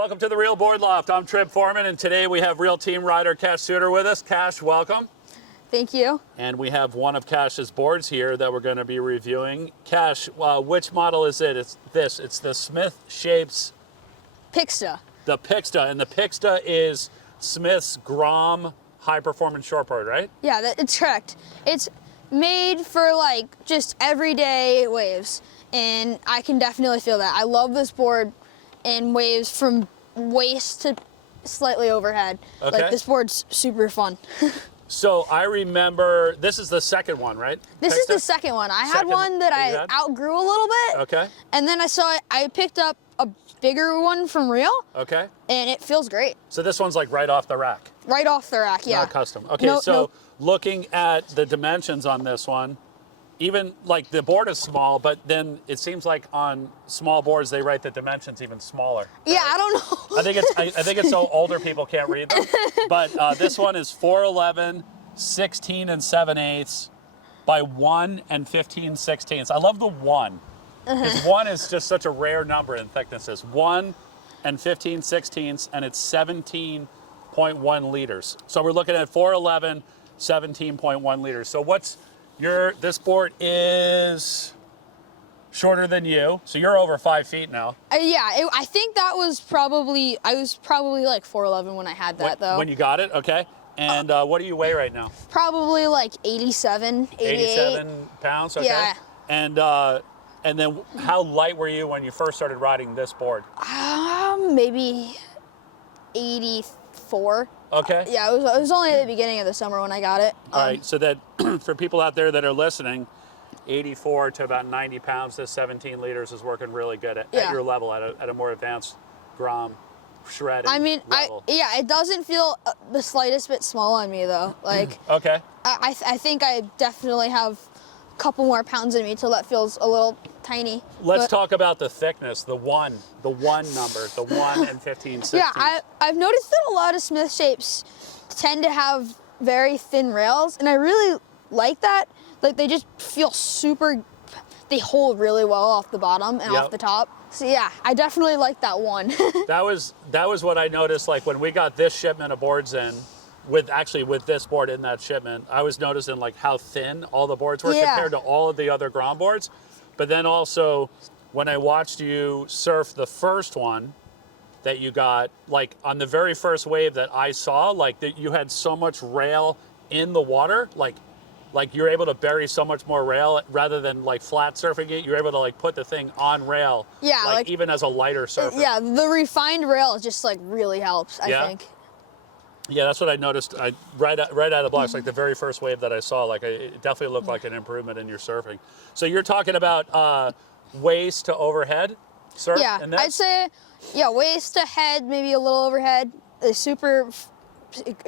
Welcome to the Real Board Loft. I'm Trip Forman, and today we have Real Team rider Cash Souter with us. Cash, welcome. Thank you. And we have one of Cash's boards here that we're going to be reviewing. Cash, which model is it? It's this. It's the SMTH Shapes Pixta. The Pixta, and the Pixta is Smith's Grom high-performance shortboard, right? Yeah, it's correct. It's made for like just everyday waves, and I can definitely feel that. I love this board in waves from waist to slightly overhead. Okay. Like, this board's super fun. So I remember, this is the second one, right? This Pixta? is the second one. I had Second one that that you I had? outgrew a little bit. Okay. And then I picked up a bigger one from Real, Okay. and it feels great. So this one's like right off the rack. Right off the rack, yeah. Not custom. Okay, No, so no. looking at the dimensions on this one, even like the board is small, but then it seems like on small boards they write the dimensions even smaller. Yeah, I don't know. I think it's so older people can't read them. But this one is 4'11", 16 and 7/8 by 1 and 15/16. I love the 1. Because 1 is just such a rare number in thicknesses. 1 and 15/16, and it's 17.1 liters. So we're looking at 4'11", 17.1 liters. So this board is shorter than you, so you're over 5 feet now. Yeah, I think I was probably like 4'11" when I had that, though. When you got it, okay. And what do you weigh right now? Probably like 87, 88. 87 pounds, okay. Yeah. And then how light were you when you first started riding this board? Maybe 84. Okay. Yeah, it was only at the beginning of the summer when I got it. All right, so that for people out there that are listening, 84 to about 90 pounds to 17 liters is working really good at your level, at a more advanced Grom shredding I mean, level. it doesn't feel the slightest bit small on me, though. Like, Okay. I think I definitely have a couple more pounds in me till that feels a little tiny. Let's talk about the thickness, the one number, the 1 and 15/16. Yeah, I've noticed that a lot of SMTH shapes tend to have very thin rails, and I really like that. Like, they just feel they hold really well off the bottom and off the top. So yeah, I definitely like that one. That was what I noticed, like when we got this shipment of boards in, with this board in that shipment, I was noticing like how thin all the boards were compared to all of the other Grom boards. But then also, when I watched you surf the first one that you got, like on the very first wave that I saw, like that you had so much rail in the water, like you're able to bury so much more rail rather than like flat surfing it. You're able to like put the thing on rail, like even as a lighter surfer. Yeah, the refined rail just like really helps, I think. Yeah, that's what I noticed. Right out of the blocks, like the very first wave that I saw, like it definitely looked like an improvement in your surfing. So you're talking about waist to overhead surf? Yeah, I'd say, waist to head, maybe a little overhead. It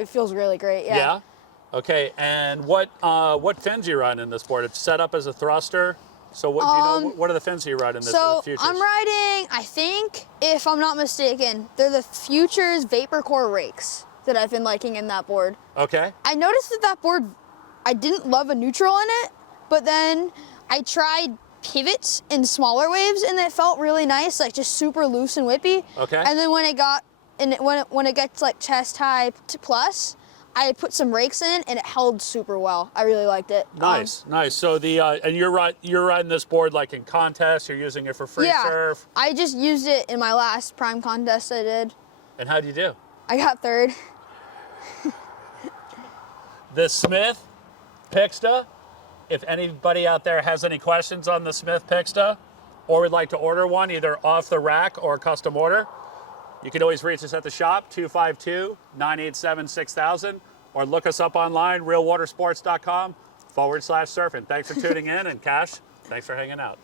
feels really great. Yeah. Yeah. Okay, and what fins you ride in this board? It's set up as a thruster. So what do you know? What are the fins you ride in this? So Futures? I'm riding, I think, if I'm not mistaken, they're the Futures Vapor Core rakes that I've been liking in that board. Okay. I noticed that board, I didn't love a neutral in it, but then I tried pivots in smaller waves, and it felt really nice, like just super loose and whippy. Okay. And then when it gets like chest high to plus, I put some rakes in, and it held super well. I really liked it. Nice, nice. So and you're riding this board like in contests. You're using it for free surf. I just used it in my last prime contest I did. And how'd you do? I got third. The SMTH Pixta. If anybody out there has any questions on the SMTH Pixta, or would like to order one, either off the rack or custom order, you can always reach us at the shop, 252-987-6000, or look us up online, realwatersports.com/surfing. Thanks for tuning in, and Cash, thanks for hanging out.